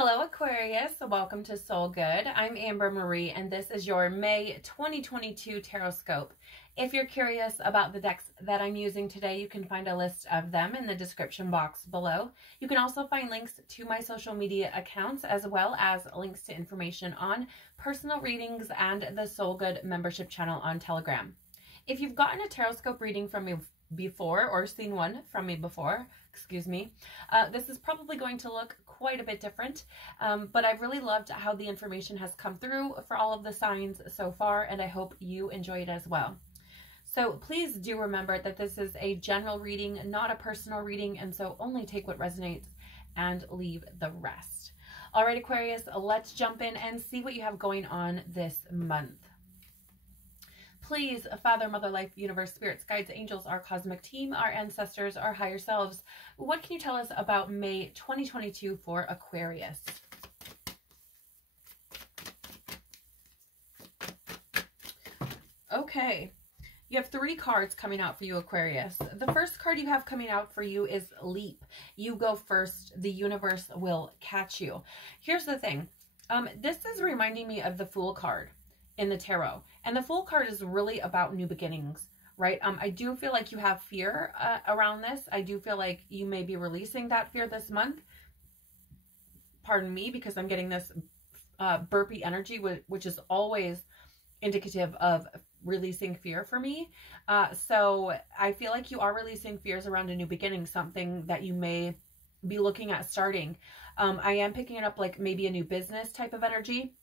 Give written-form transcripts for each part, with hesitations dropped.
Hello Aquarius, welcome to Soul Good. I'm Amber Marie and this is your May 2022 Tarotscope. If you're curious about the decks that I'm using today, you can find a list of them in the description box below. You can also find links to my social media accounts as well as links to information on personal readings and the Soul Good membership channel on Telegram. If you've gotten a Tarotscope reading from me before or seen one from me before, this is probably going to look quite a bit different, but I've really loved how the information has come through for all of the signs so far, and I hope you enjoy it as well. So please do remember that this is a general reading, not a personal reading, and so only take what resonates and leave the rest. All right, Aquarius, let's jump in and see what you have going on this month. Please, Father, Mother, Life, Universe, Spirits, Guides, Angels, our cosmic team, our ancestors, our higher selves, what can you tell us about May 2022 for Aquarius? Okay, you have 3 cards coming out for you, Aquarius. The first card you have coming out for you is Leap. You go first. The universe will catch you. Here's the thing. This is reminding me of the Fool card in the tarot, and the Fool card is really about new beginnings, right? I do feel like you have fear around this. I do feel like you may be releasing that fear this month. Pardon me, because I'm getting this burpee energy, which is always indicative of releasing fear for me. So I feel like you are releasing fears around a new beginning, something that you may be looking at starting. I am picking it up like maybe a new business type of energy.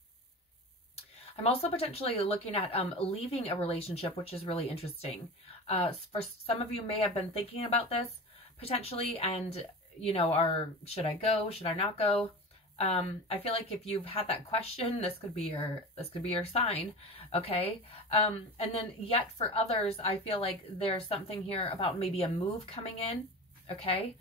I'm also potentially looking at leaving a relationship, which is really interesting. For some of you may have been thinking about this potentially, and you know, should I go? Should I not go? I feel like if you've had that question, this could be your sign, okay? And then yet for others, I feel like there's something here about maybe a move coming in, okay?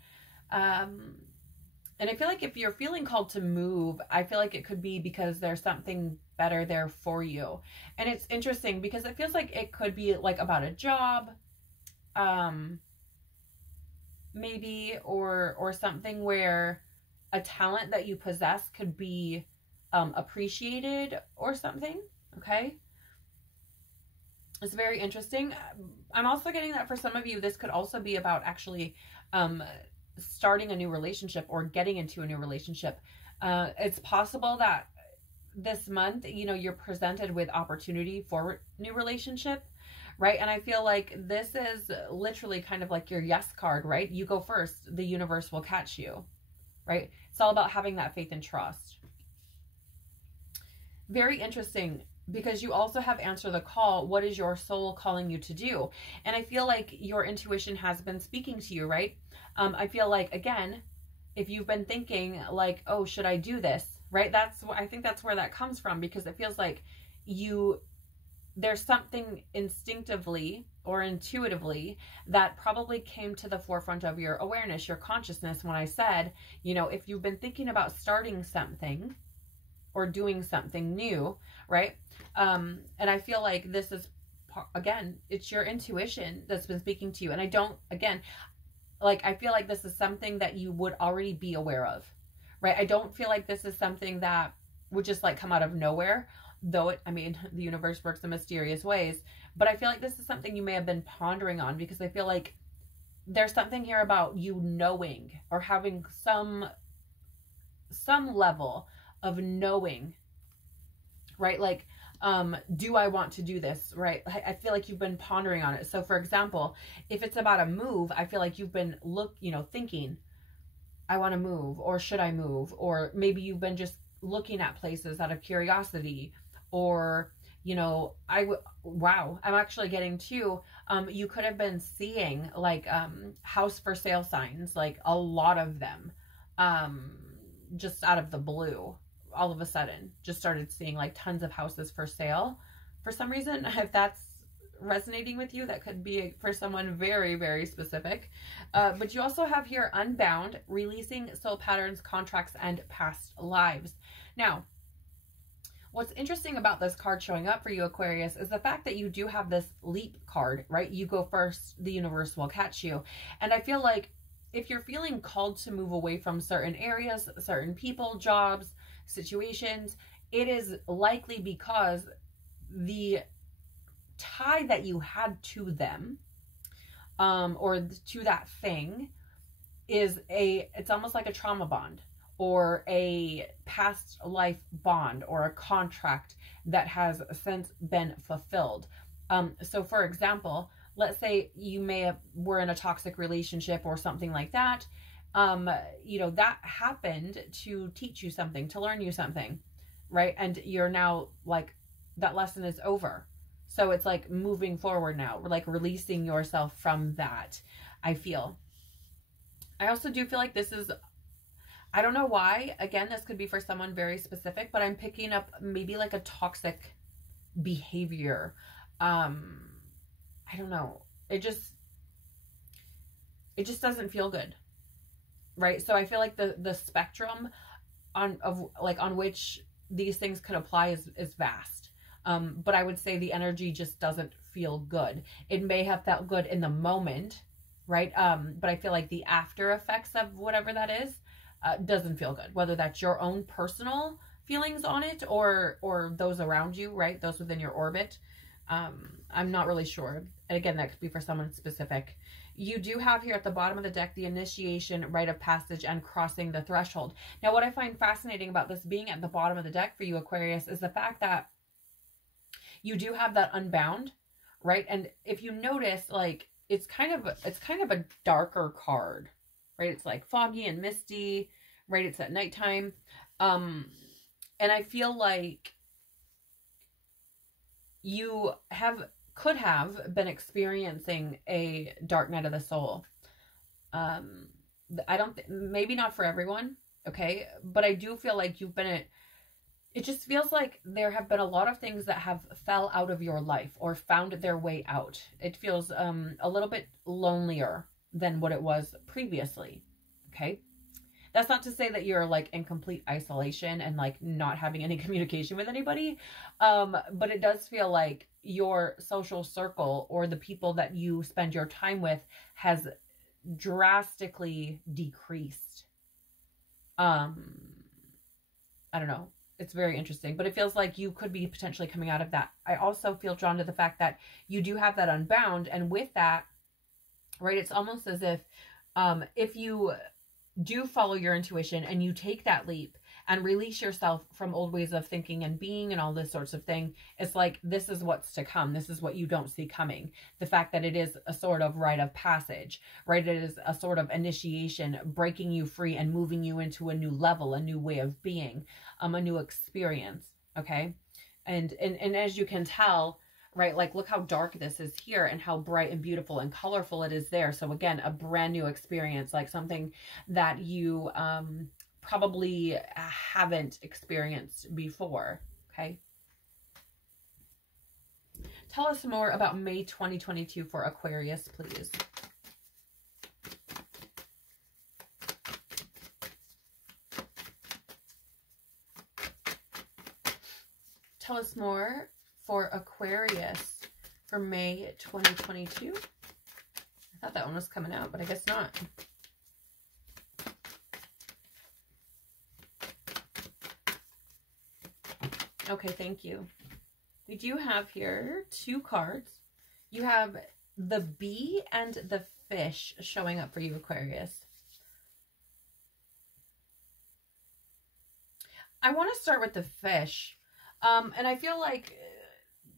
And I feel like if you're feeling called to move, I feel like it could be because there's something better there for you. And it's interesting because it feels like it could be like about a job, maybe, or something where a talent that you possess could be appreciated or something, okay? It's very interesting. I'm also getting that for some of you, this could also be about actually starting a new relationship or getting into a new relationship. It's possible that this month, you know, you're presented with opportunity for new relationship, right? And I feel like this is literally kind of like your yes card, right? You go first, the universe will catch you, right? It's all about having that faith and trust. Very interesting, because you also have answer the call. What is your soul calling you to do? And I feel like your intuition has been speaking to you, right? I feel like, again, if you've been thinking like, oh, should I do this? Right? I think that's where that comes from, because it feels like there's something instinctively or intuitively that probably came to the forefront of your awareness, your consciousness, when I said, you know, if you've been thinking about starting something or doing something new, right? And I feel like this is, again, it's your intuition that's been speaking to you. And I don't, again, like, I feel like this is something that you would already be aware of, right? I don't feel like this is something that would just like come out of nowhere, though I mean, the universe works in mysterious ways, but I feel like this is something you may have been pondering on, because I feel like there's something here about you knowing or having some level of knowing, right? Like, do I want to do this, right? I feel like you've been pondering on it. So for example, if it's about a move, I feel like you've been thinking, I want to move, or should I move? Or maybe you've been just looking at places out of curiosity, or, you know, wow, I'm actually getting to, you could have been seeing like, house for sale signs, like a lot of them, just out of the blue. All of a sudden just started seeing like tons of houses for sale for some reason. If that's resonating with you, that could be for someone very, very specific. But you also have here Unbound, releasing soul patterns, contracts, and past lives. Now, what's interesting about this card showing up for you, Aquarius, is the fact that you do have this Leap card, right? You go first, the universe will catch you. And I feel like if you're feeling called to move away from certain areas, certain people, jobs, situations, it is likely because the tie that you had to them, or to that thing, is it's almost like a trauma bond or a past life bond or a contract that has since been fulfilled. So for example, let's say you were in a toxic relationship or something like that. You know, that happened to teach you something, to learn you something, right? And you're now like, that lesson is over. So it's like moving forward now. We're like releasing yourself from that, I feel. I also do feel like this is, I don't know why, again, this could be for someone very specific, but I'm picking up maybe like a toxic behavior. I don't know. It just doesn't feel good. Right? So I feel like the spectrum on which these things could apply is vast. But I would say the energy just doesn't feel good. It may have felt good in the moment, right? But I feel like the after effects of whatever that is doesn't feel good, whether that's your own personal feelings on it or those around you, right? Those within your orbit. I'm not really sure. And again, that could be for someone specific. You do have here at the bottom of the deck the initiation, rite of passage, and crossing the threshold. Now, what I find fascinating about this being at the bottom of the deck for you, Aquarius, is the fact that you do have that unbound, right? And if you notice, like, it's kind of a darker card, right? It's like foggy and misty, right? It's at nighttime. And I feel like you could have been experiencing a dark night of the soul. Maybe not for everyone, okay? But I do feel like it just feels like there have been a lot of things that have fell out of your life or found their way out. It feels a little bit lonelier than what it was previously, okay? That's not to say that you're like in complete isolation and like not having any communication with anybody. But it does feel like your social circle or the people that you spend your time with has drastically decreased. I don't know. It's very interesting, but it feels like you could be potentially coming out of that. I also feel drawn to the fact that you do have that unbound. And with that, right, it's almost as if you do follow your intuition and you take that leap and release yourself from old ways of thinking and being and all this sorts of thing, it's like, this is what's to come. This is what you don't see coming. The fact that it is a sort of rite of passage, right? It is a sort of initiation, breaking you free and moving you into a new level, a new way of being, a new experience. Okay. And as you can tell, right, like, look how dark this is here and how bright and beautiful and colorful it is there. So again, a brand new experience, like something that you probably haven't experienced before. Okay. Tell us more about May 2022 for Aquarius, please. Tell us more for Aquarius for May 2022. I thought that one was coming out, but I guess not. Okay, thank you. We do have here 2 cards. You have the bee and the fish showing up for you, Aquarius. I want to start with the fish. And I feel like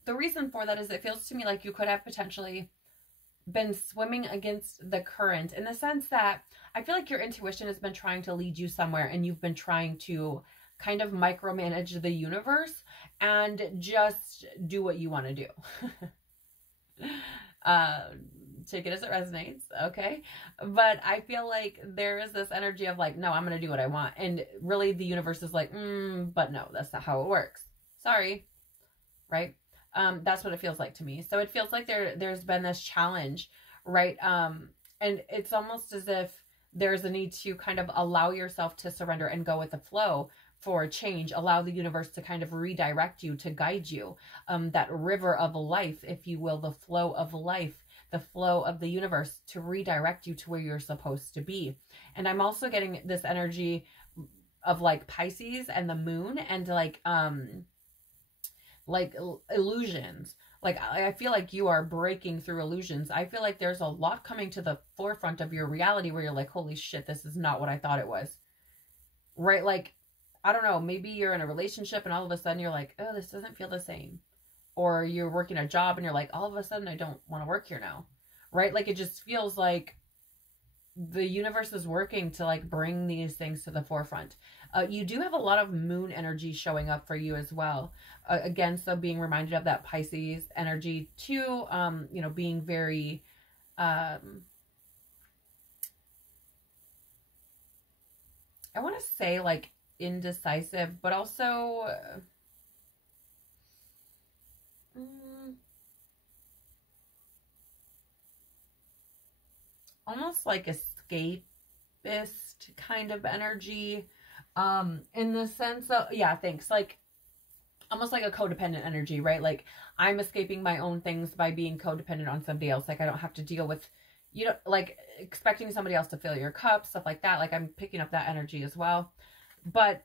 the reason for that is it feels to me like you could have potentially been swimming against the current, in the sense that I feel like your intuition has been trying to lead you somewhere and you've been trying to kind of micromanage the universe and just do what you want to do. Take it as it resonates, okay? But I feel like there is this energy of like, no, I'm going to do what I want. And really the universe is like, but no, that's not how it works. Sorry, right? That's what it feels like to me. So it feels like there's been this challenge, right? And it's almost as if there's a need to kind of allow yourself to surrender and go with the flow for a change. Allow the universe to kind of redirect you, to guide you. That river of life, if you will, the flow of life the flow of the universe to redirect you to where you're supposed to be. And I'm also getting this energy of like Pisces and the moon and like illusions. Like, I feel like you are breaking through illusions. I feel like there's a lot coming to the forefront of your reality where you're like, holy shit, this is not what I thought it was. Right? Like, I don't know, maybe you're in a relationship and all of a sudden you're like, oh, this doesn't feel the same. Or you're working a job and you're like, all of a sudden I don't want to work here now. Right? Like, it just feels like the universe is working to like bring these things to the forefront. You do have a lot of moon energy showing up for you as well. Again, so being reminded of that Pisces energy too, you know, being very, I want to say like indecisive, but also, almost like escapist kind of energy, in the sense of, yeah, thanks, like almost like a codependent energy, right? Like, I'm escaping my own things by being codependent on somebody else. Like, I don't have to deal with, you know, like expecting somebody else to fill your cup, stuff like that. Like, I'm picking up that energy as well. But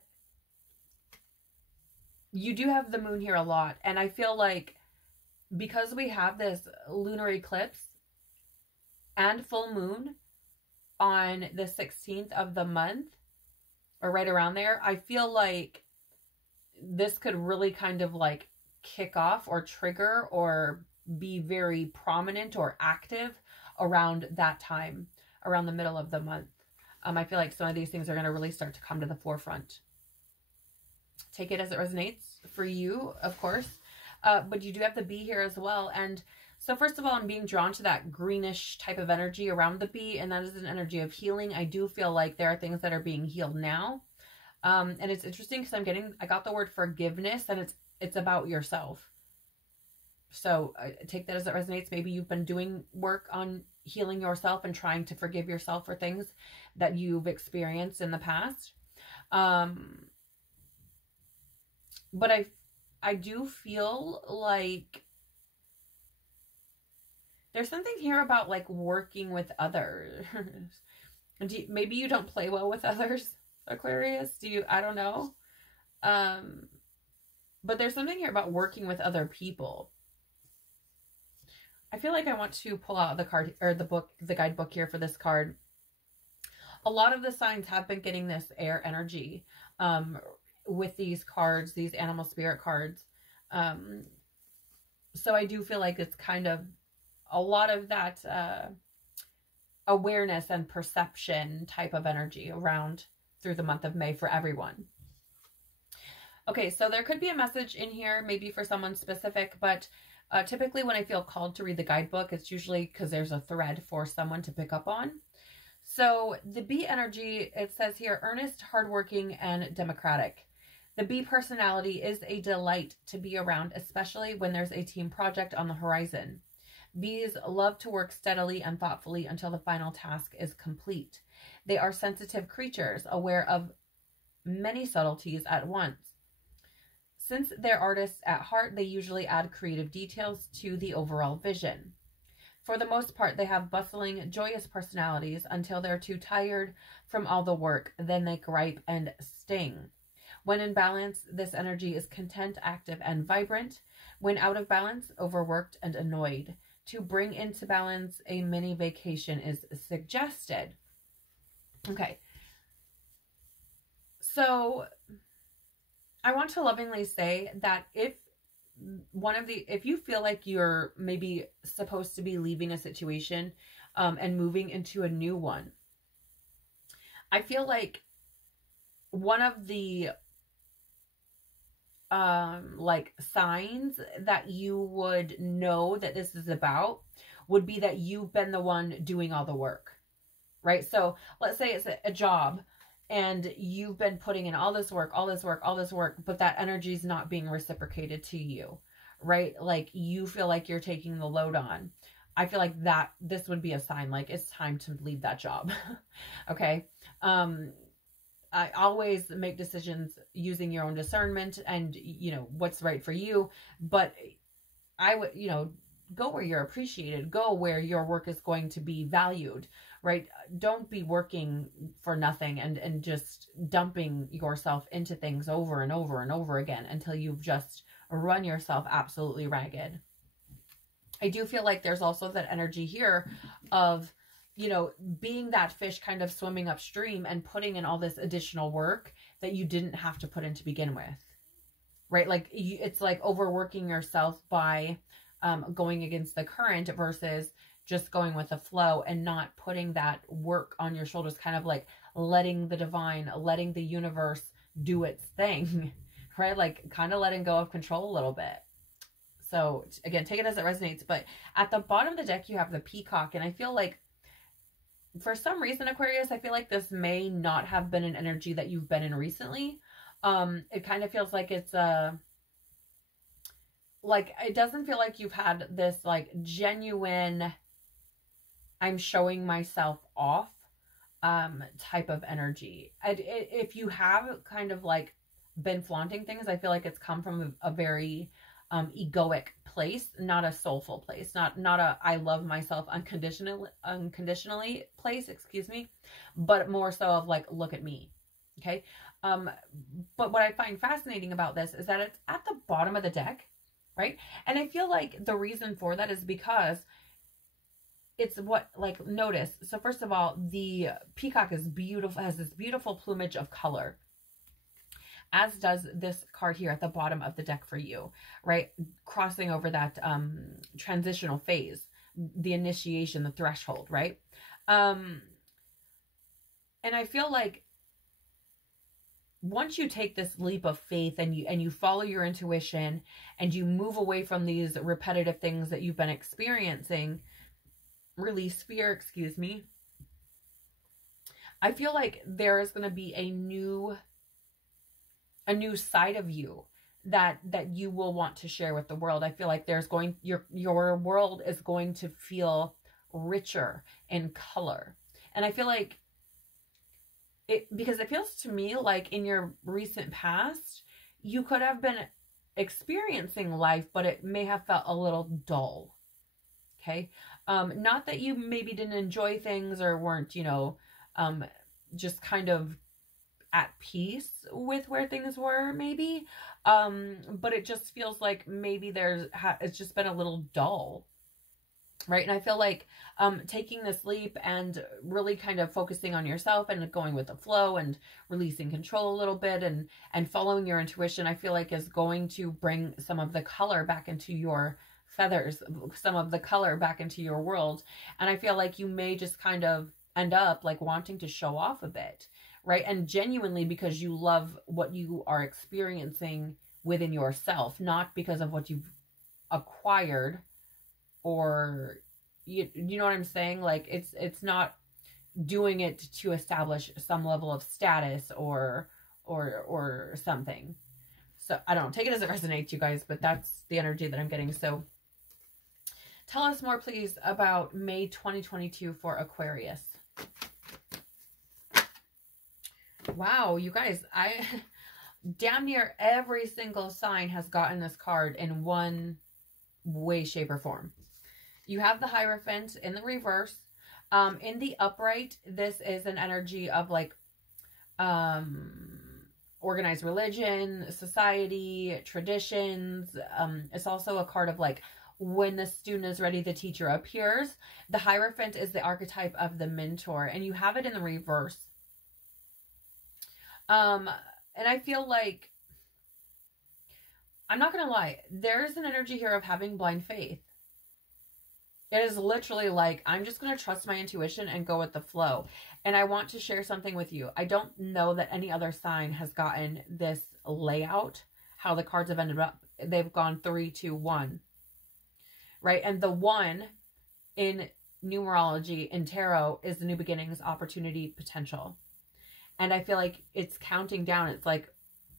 you do have the moon here a lot. And I feel like because we have this lunar eclipse and full moon on the 16th of the month, or right around there, I feel like this could really kind of like kick off or trigger or be very prominent or active around that time, around the middle of the month. I feel like some of these things are going to really start to come to the forefront. Take it as it resonates for you, of course. But you do have the bee here as well. And so first of all, I'm being drawn to that greenish type of energy around the bee, and that is an energy of healing. I do feel like there are things that are being healed now. And it's interesting because I got the word forgiveness, and it's about yourself. So take that as it resonates. Maybe you've been doing work on healing yourself and trying to forgive yourself for things that you've experienced in the past. But I do feel like there's something here about like working with others. Maybe you don't play well with others, Aquarius. I don't know. But there's something here about working with other people. I feel like I want to pull out the card or the guidebook here for this card. A lot of the signs have been getting this air energy with these cards, these animal spirit cards. So I do feel like it's kind of a lot of that awareness and perception type of energy around through the month of May for everyone. Okay, so there could be a message in here, maybe for someone specific, but typically when I feel called to read the guidebook, it's usually because there's a thread for someone to pick up on. So the bee energy, it says here, earnest, hardworking, and democratic. The bee personality is a delight to be around, especially when there's a team project on the horizon. Bees love to work steadily and thoughtfully until the final task is complete. They are sensitive creatures, aware of many subtleties at once. Since they're artists at heart, they usually add creative details to the overall vision. For the most part, they have bustling, joyous personalities until they're too tired from all the work. Then they gripe and sting. When in balance, this energy is content, active, and vibrant. When out of balance, overworked and annoyed. To bring into balance, a mini vacation is suggested. Okay. So I want to lovingly say that if you feel like you're maybe supposed to be leaving a situation and moving into a new one, I feel like one of the like signs that you would know that this is about would be that you've been the one doing all the work, right? So let's say it's a job and you've been putting in all this work, but that energy is not being reciprocated to you, right? Like you feel like you're taking the load on. I feel like this would be a sign, like it's time to leave that job. Okay. I always make decisions using your own discernment and, you know, what's right for you. But I would, you know, go where you're appreciated, go where your work is going to be valued, right? Don't be working for nothing and just dumping yourself into things over and over and over again until you've just run yourself absolutely ragged. I do feel like there's also that energy here of, you know, being that fish kind of swimming upstream and putting in all this additional work that you didn't have to put in to begin with, right? Like it's like overworking yourself by going against the current versus just going with the flow and not putting that work on your shoulders, kind of like letting the divine, letting the universe do its thing, right? Like kind of letting go of control a little bit. So again, take it as it resonates. But at the bottom of the deck, you have the peacock. And I feel like for some reason, Aquarius, I feel like this may not have been an energy that you've been in recently. It kind of feels like it's like, it doesn't feel like you've had this like genuine, I'm showing myself off type of energy. If you have kind of like been flaunting things, I feel like it's come from a very egoic place, not a soulful place, not a I love myself unconditionally place, excuse me, but more so of like, look at me. Okay. But what I find fascinating about this is that it's at the bottom of the deck, right? And I feel like the reason for that is because it's what, like, notice. So first of all, the peacock is beautiful, has this beautiful plumage of color, as does this card here at the bottom of the deck for you, right? Crossing over that transitional phase, the initiation, the threshold, right? And I feel like once you take this leap of faith and you follow your intuition and you move away from these repetitive things that you've been experiencing, release fear, excuse me, I feel like there is going to be a new side of you that you will want to share with the world. I feel like there's going, your world is going to feel richer in color. And I feel like because it feels to me like in your recent past, you could have been experiencing life, but it may have felt a little dull. Okay. Not that you maybe didn't enjoy things or weren't, you know, just kind of at peace with where things were, maybe. But it just feels like maybe it's just been a little dull. Right. And I feel like taking this leap and really kind of focusing on yourself and going with the flow and releasing control a little bit and following your intuition, I feel like is going to bring some of the color back into your feathers, some of the color back into your world. And I feel like you may just kind of end up like wanting to show off a bit, right? And genuinely because you love what you are experiencing within yourself, not because of what you've acquired, or you know what I'm saying? Like it's not doing it to establish some level of status or something. So I don't know, take it as it resonates, you guys, but that's the energy that I'm getting. So tell us more, please, about May 2022 for Aquarius. Wow, you guys, I damn near every single sign has gotten this card in one way, shape, or form. You have the Hierophant in the reverse. In the upright, this is an energy of like organized religion, society, traditions. It's also a card of like when the student is ready, the teacher appears. The Hierophant is the archetype of the mentor, and you have it in the reverse. And I feel like, I'm not going to lie, there's an energy here of having blind faith. It is literally like, I'm just going to trust my intuition and go with the flow. And I want to share something with you. I don't know that any other sign has gotten this layout, how the cards have ended up. They've gone 3, 2, 1. Right? And the 1 in numerology, in tarot, is the new beginnings, opportunity, potential. And I feel like it's counting down. It's like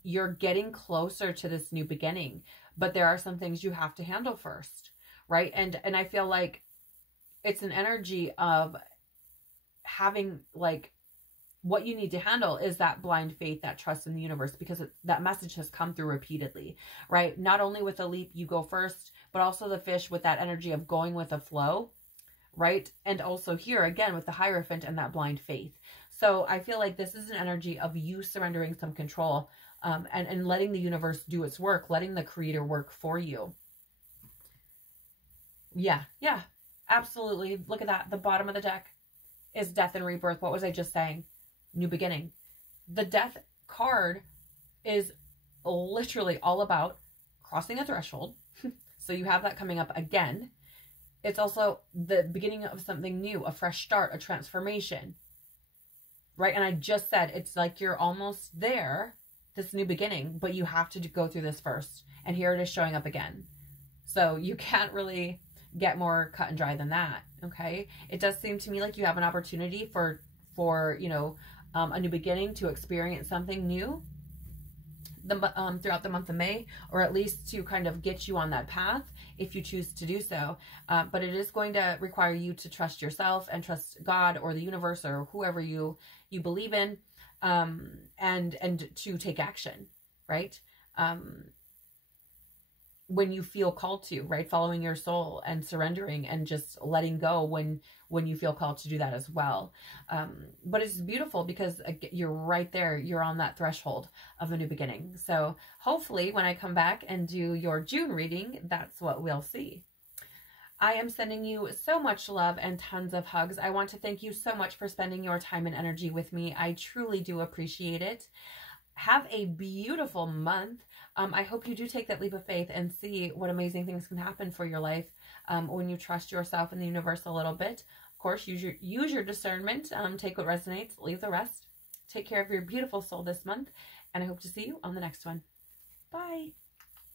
you're getting closer to this new beginning, but there are some things you have to handle first. Right? And I feel like it's an energy of having like what you need to handle is that blind faith, that trust in the universe, because that message has come through repeatedly, right? Not only with the leap, you go first, but also the fish with that energy of going with the flow, right? And also here again with the Hierophant and that blind faith. So I feel like this is an energy of you surrendering some control, and letting the universe do its work, letting the creator work for you. Yeah, absolutely. Look at that. The bottom of the deck is death and rebirth. What was I just saying? New beginning. The death card is literally all about crossing a threshold. So you have that coming up again. It's also the beginning of something new, a fresh start, a transformation, right? And I just said, it's like you're almost there, this new beginning, but you have to go through this first. And here it is showing up again. So you can't really get more cut and dry than that. Okay. It does seem to me like you have an opportunity for, you know, a new beginning, to experience something new throughout the month of May, or at least to kind of get you on that path if you choose to do so. But it is going to require you to trust yourself and trust God or the universe or whoever you believe in, and to take action, right? When you feel called to, right? Following your soul and surrendering and just letting go when you feel called to do that as well. But it's beautiful because you're right there. You're on that threshold of a new beginning. So hopefully when I come back and do your June reading, that's what we'll see. I am sending you so much love and tons of hugs. I want to thank you so much for spending your time and energy with me. I truly do appreciate it. Have a beautiful month. I hope you do take that leap of faith and see what amazing things can happen for your life when you trust yourself and the universe a little bit. Of course, use your discernment. Take what resonates, leave the rest. Take care of your beautiful soul this month, and I hope to see you on the next one. Bye.